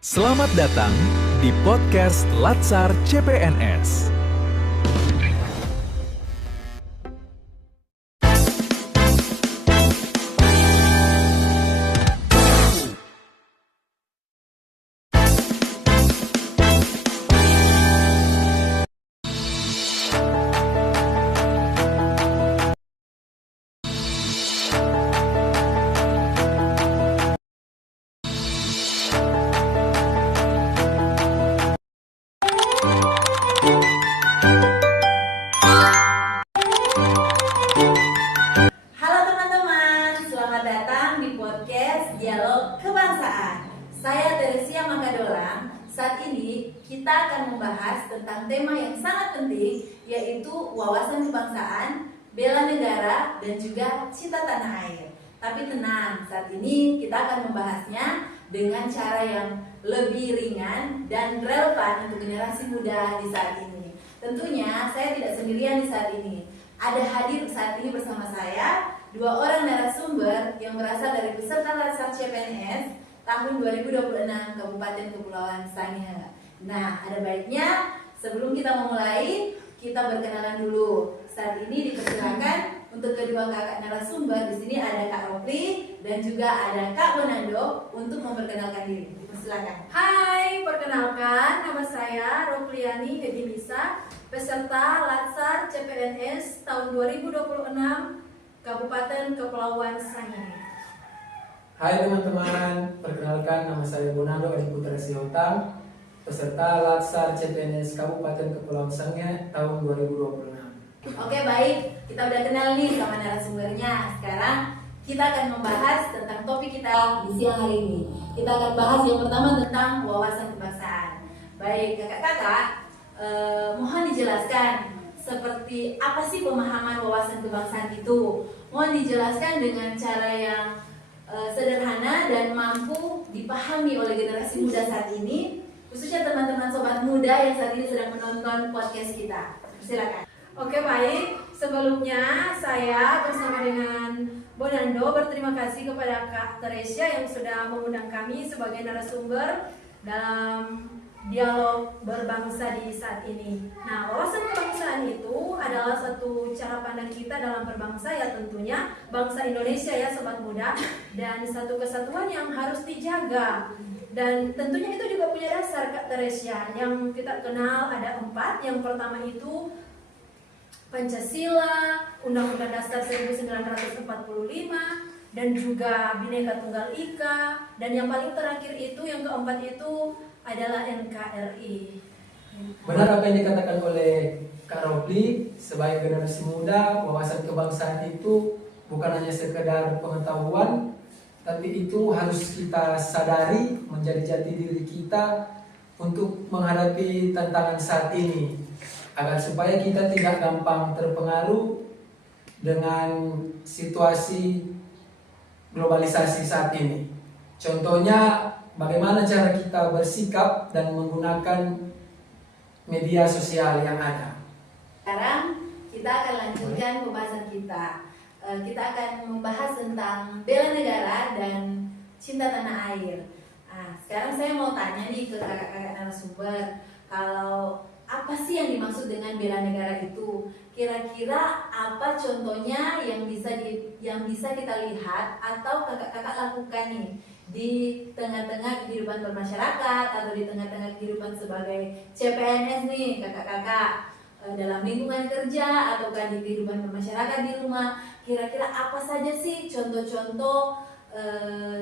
Selamat datang di podcast Latsar CPNS. Halo teman-teman, selamat datang di podcast Dialog Kebangsaan. Saya Teresia Makadolang. Saat ini kita akan membahas tentang tema yang sangat penting, yaitu wawasan kebangsaan, bela negara, dan juga cinta tanah air. Tapi tenang, saat ini kita akan membahasnya dengan cara yang lebih ringan dan relevan untuk generasi muda di saat ini. Tentunya saya tidak sendirian di saat ini. Ada hadir saat ini bersama saya dua orang narasumber yang berasal dari peserta Latsar CPNS tahun 2026 Kabupaten Kepulauan Sangihe. Nah, ada baiknya sebelum kita memulai, kita berkenalan dulu. Saat ini dipersilakan untuk kedua kakak narasumber. Di sini ada Kak Ropli dan juga ada Kak Bonando untuk memperkenalkan diri. Silakan. Hai, perkenalkan nama saya Ropliani Hedimisa, peserta Latsar CPNS tahun 2026 Kabupaten Kepulauan Sangihe. Hai teman-teman, perkenalkan nama saya Bonando Adi Putra Sihotam, peserta Latsar CPNS Kabupaten Kepulauan Sangihe tahun 2026. Oke, baik, kita udah kenal nih sama narasumbernya. Sekarang kita akan membahas tentang topik kita di siang hari ini. Kita akan bahas yang pertama tentang wawasan kebangsaan. Baik, kakak-kakak, mohon dijelaskan seperti apa sih pemahaman wawasan kebangsaan itu. Mohon dijelaskan dengan cara yang sederhana dan mampu dipahami oleh generasi muda saat ini, khususnya teman-teman sobat muda yang saat ini sedang menonton podcast kita. Silakan. Oke, baik. Sebelumnya saya bersama dengan Bonando berterima kasih kepada Kak Teresia yang sudah mengundang kami sebagai narasumber dalam dialog berbangsa di saat ini. Nah, wawasan kebangsaan itu adalah satu cara pandang kita dalam berbangsa, ya tentunya bangsa Indonesia ya sobat muda, dan satu kesatuan yang harus dijaga. Dan tentunya itu juga punya dasar Kak Teresia yang kita kenal ada 4. Yang pertama itu Pancasila, Undang-Undang Dasar 1945, dan juga Bhinneka Tunggal Ika, dan yang paling terakhir itu yang keempat itu adalah NKRI. Benar apa yang dikatakan oleh Kak Ropli, sebagai generasi muda, wawasan kebangsaan itu bukan hanya sekedar pengetahuan, tapi itu harus kita sadari menjadi jati diri kita untuk menghadapi tantangan saat ini, agar supaya kita tidak gampang terpengaruh dengan situasi globalisasi saat ini. Contohnya, bagaimana cara kita bersikap dan menggunakan media sosial yang ada. Sekarang kita akan lanjutkan pembahasan kita. Kita akan membahas tentang bela negara dan cinta tanah air. Nah, sekarang saya mau tanya nih ke kakak-kakak narasumber, kalau apa sih yang dimaksud dengan bela negara itu? Kira-kira apa contohnya yang bisa kita lihat atau kakak-kakak lakukan nih di tengah-tengah kehidupan bermasyarakat atau di tengah-tengah kehidupan sebagai CPNS nih kakak-kakak, dalam lingkungan kerja ataukah di kehidupan bermasyarakat di rumah? Kira-kira apa saja sih contoh-contoh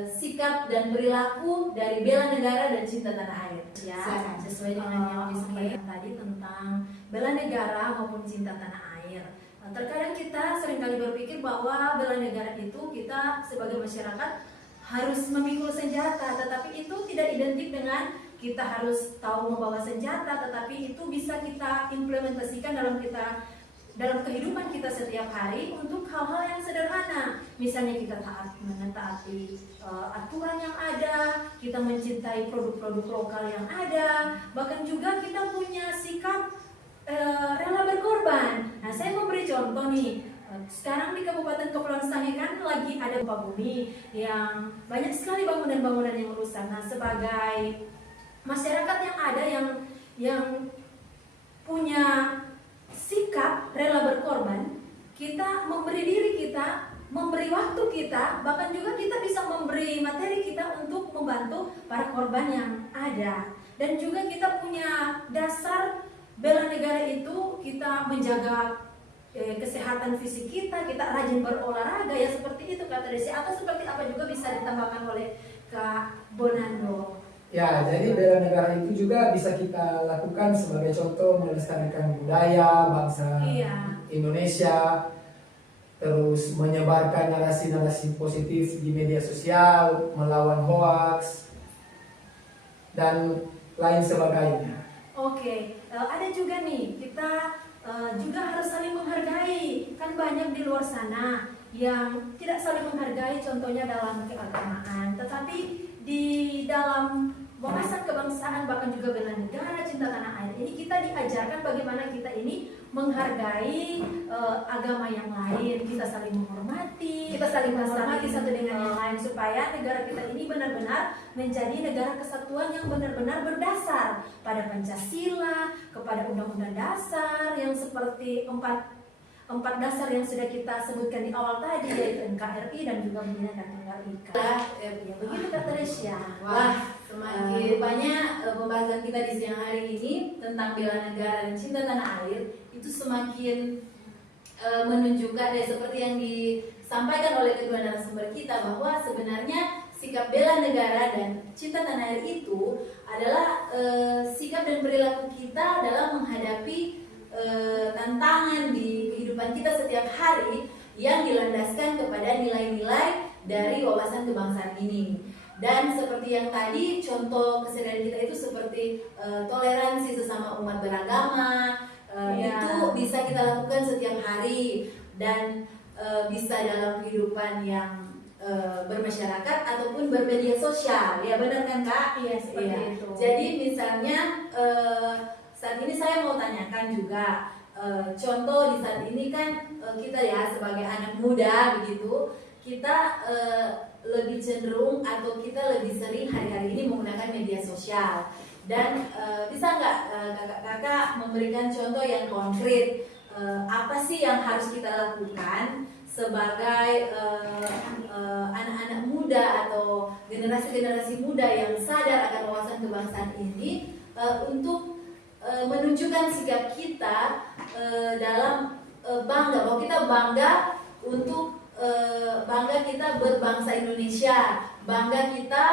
sikap dan perilaku dari bela negara dan cinta tanah air? Ya, sesuai dengan yang disampaikan tadi tentang bela negara maupun cinta tanah air. Nah, terkadang kita seringkali berpikir bahwa bela negara itu kita sebagai masyarakat harus memikul senjata, tetapi itu tidak identik dengan kita harus tahu membawa senjata, tetapi itu bisa kita implementasikan dalam kehidupan kita setiap hari untuk hal-hal yang sederhana. Misalnya kita mentaati aturan yang ada, kita mencintai produk-produk lokal yang ada, bahkan juga kita punya sikap rela berkorban. Nah, saya memberi contoh nih. Sekarang di Kabupaten Kepulauan Sangihe kan lagi ada gempa bumi yang banyak sekali bangunan-bangunan yang rusak. Nah, sebagai masyarakat yang ada yang punya sikap rela berkorban, kita memberi diri kita, memberi waktu kita, bahkan juga kita bisa memberi materi kita untuk membantu para korban yang ada. Dan juga kita punya dasar bela negara itu, kita menjaga kesehatan fisik kita rajin berolahraga ya, seperti itu kata Desi. Atau seperti apa juga bisa ditambahkan oleh Kak Bonando? Ya, jadi bela negara itu juga bisa kita lakukan sebagai contoh melestarikan budaya bangsa Indonesia, terus menyebarkan narasi-narasi positif di media sosial, melawan hoaks, dan lain sebagainya. Oke, ada juga nih, kita juga harus saling menghargai. Kan banyak di luar sana yang tidak saling menghargai, contohnya dalam keagamaan. Tetapi di dalam wawasan kebangsaan, bahkan juga bela negara, cinta tanah air ini, kita diajarkan bagaimana kita ini menghargai agama yang lain, kita saling menghormati satu dengan yang lain, supaya negara kita ini benar-benar menjadi negara kesatuan yang benar-benar berdasar pada Pancasila, kepada Undang-Undang Dasar yang seperti empat dasar yang sudah kita sebutkan di awal tadi, yaitu NKRI dan juga Bhinneka Tunggal Ika. Begitu kata Resya. Wah, semakin banyak pembahasan kita di siang hari ini tentang bela negara dan cinta tanah air itu semakin menunjukkan seperti yang disampaikan oleh kedua narasumber kita, bahwa sebenarnya sikap bela negara dan cinta tanah air itu adalah sikap dan perilaku kita dalam menghadapi tantangan di kehidupan kita setiap hari yang dilandaskan kepada nilai-nilai dari wawasan kebangsaan ini. Dan seperti yang tadi, contoh keseharian kita itu seperti toleransi sesama umat beragama, itu bisa kita lakukan setiap hari, dan bisa dalam kehidupan yang bermasyarakat ataupun bermedia sosial. Ya benar kan Kak? Iya, seperti itu. Jadi misalnya saat ini saya mau tanyakan juga, contoh di saat ini kan kita ya sebagai anak muda begitu, kita lebih cenderung atau kita lebih sering hari-hari ini menggunakan media sosial. Dan bisa nggak kakak memberikan contoh yang konkret, apa sih yang harus kita lakukan sebagai anak-anak muda atau generasi-generasi muda yang sadar akan wawasan kebangsaan ini, untuk menunjukkan sikap kita dalam bangga, bahwa kita bangga untuk bangga kita berbangsa Indonesia, bangga kita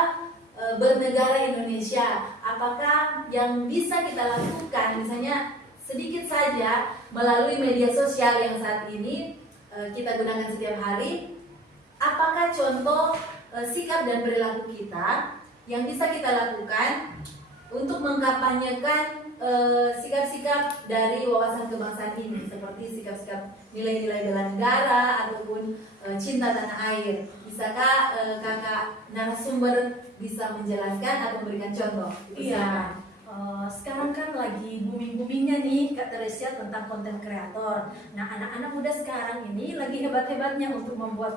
bernegara Indonesia. Apakah yang bisa kita lakukan, misalnya sedikit saja melalui media sosial yang saat ini kita gunakan setiap hari, apakah contoh sikap dan perilaku kita yang bisa kita lakukan untuk mengkampanyekan sikap-sikap dari wawasan kebangsaan ini, seperti sikap-sikap nilai-nilai bela negara ataupun cinta tanah air. Bisakah kakak narasumber bisa menjelaskan atau memberikan contoh? Iya. Sekarang kan lagi booming-boomingnya nih Kak Teresia tentang konten kreator. Nah, anak-anak muda sekarang ini lagi hebat-hebatnya untuk membuat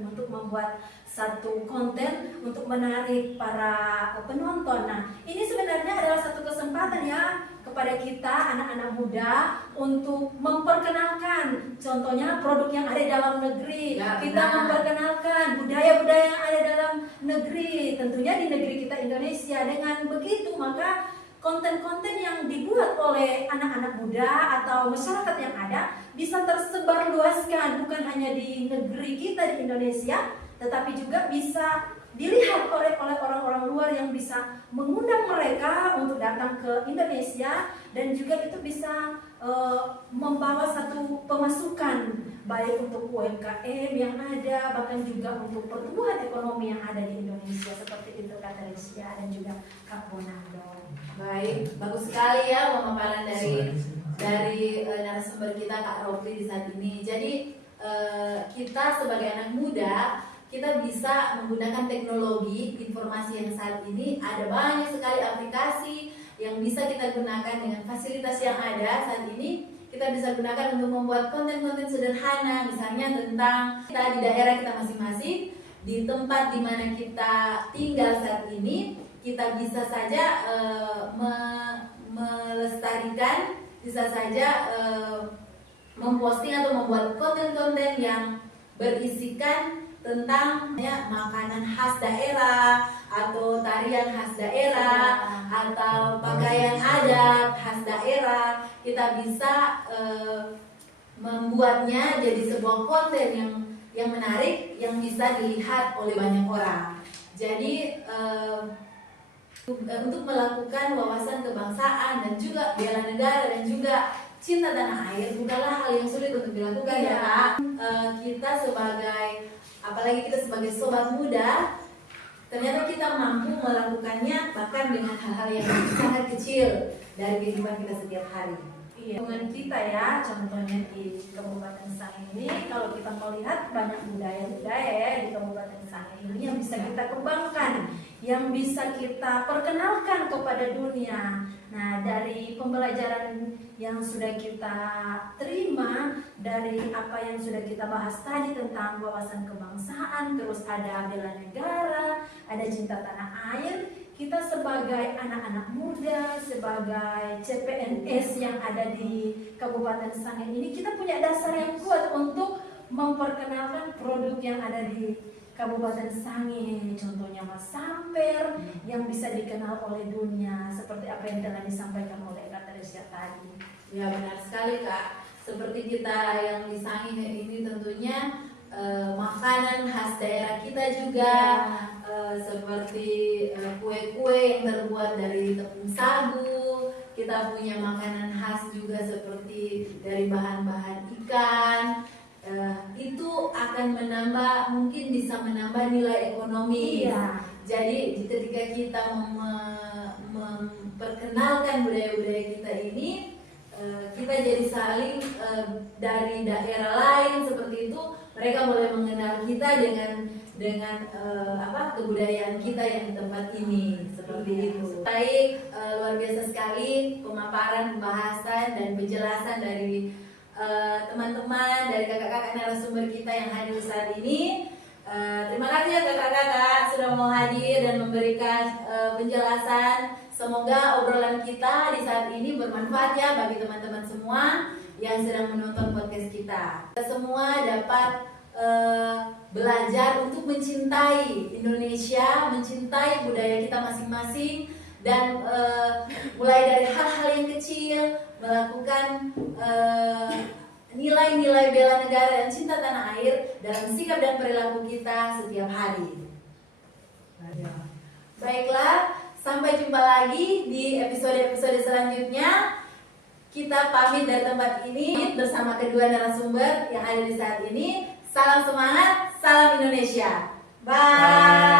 untuk membuat satu konten untuk menarik para penonton. Nah, ini sebenarnya adalah satu kesempatan ya kepada kita anak-anak muda untuk memperkenalkan contohnya produk yang ada dalam negeri. Kita memperkenalkan budaya-budaya yang ada dalam negeri, tentunya di negeri kita Indonesia. Dengan begitu maka konten-konten yang dibuat oleh anak-anak muda atau masyarakat yang ada bisa tersebar luaskan, bukan hanya di negeri kita di Indonesia, tetapi juga bisa dilihat oleh orang-orang luar yang bisa mengundang mereka untuk datang ke Indonesia, dan juga itu bisa membawa satu pemasukan baik untuk UMKM yang ada, bahkan juga untuk pertumbuhan ekonomi yang ada di Indonesia. Seperti itu Kak Teresia dan juga Kak Bonando. Baik, bagus sekali ya pemaparan dari narasumber kita Kak Ropli di saat ini. Jadi kita sebagai anak muda, kita bisa menggunakan teknologi informasi yang saat ini ada banyak sekali aplikasi yang bisa kita gunakan dengan fasilitas yang ada saat ini. Kita bisa gunakan untuk membuat konten-konten sederhana, misalnya tentang kita di daerah kita masing-masing, di tempat di mana kita tinggal saat ini. kita bisa saja melestarikan, bisa saja memposting atau membuat konten-konten yang berisikan tentang makanan khas daerah atau tarian khas daerah atau pakaian adat khas daerah. Kita bisa membuatnya jadi sebuah konten yang menarik, yang bisa dilihat oleh banyak orang. Jadi untuk melakukan wawasan kebangsaan dan juga bela negara dan juga cinta tanah air bukanlah hal yang sulit untuk dilakukan ya Kak. Kita apalagi kita sebagai sobat muda, ternyata kita mampu melakukannya bahkan dengan hal-hal yang sangat kecil dari kehidupan kita setiap hari. Iya, dengan kita ya, contohnya di Kabupaten Sangihe ini, kalau kita melihat banyak budaya-budaya ya di Kabupaten Sangihe ini yang bisa kita kembangkan, yang bisa kita perkenalkan kepada dunia. Nah, dari pembelajaran yang sudah kita terima, dari apa yang sudah kita bahas tadi tentang wawasan kebangsaan, terus ada bela negara, ada cinta tanah air, kita sebagai anak-anak muda, sebagai CPNS yang ada di Kabupaten Sangihe ini, kita punya dasar yang kuat untuk memperkenalkan produk yang ada di Kabupaten Sangihe. Contohnya Mas Samper yang bisa dikenal oleh dunia, seperti apa yang telah disampaikan oleh Kak Teresia tadi. Ya benar sekali Kak. Seperti kita yang di Sangihe ini tentunya makanan khas daerah kita juga. Seperti kue-kue yang terbuat dari tepung sagu. Kita punya makanan khas juga seperti dari bahan-bahan ikan. Itu akan mungkin bisa menambah nilai ekonomi. Iya. Jadi ketika kita memperkenalkan budaya-budaya kita ini, kita jadi saling dari daerah lain seperti itu, mereka boleh mengenal kita dengan kebudayaan kita yang di tempat ini seperti itu. Baik, luar biasa sekali pemaparan, pembahasan dan penjelasan dari teman-teman, dari kakak-kakak narasumber kita yang hadir saat ini. Terima kasih ya kakak-kakak sudah mau hadir dan memberikan penjelasan. Semoga obrolan kita di saat ini bermanfaat ya bagi teman-teman semua yang sedang menonton podcast kita. Kita semua dapat belajar untuk mencintai Indonesia, mencintai budaya kita masing-masing, dan mulai dari hal-hal yang kecil, melakukan nilai-nilai bela negara dan cinta tanah air dalam sikap dan perilaku kita setiap hari. Baiklah, sampai jumpa lagi di episode-episode selanjutnya. Kita pamit dari tempat ini bersama kedua narasumber yang ada di saat ini. Salam semangat, salam Indonesia. Bye.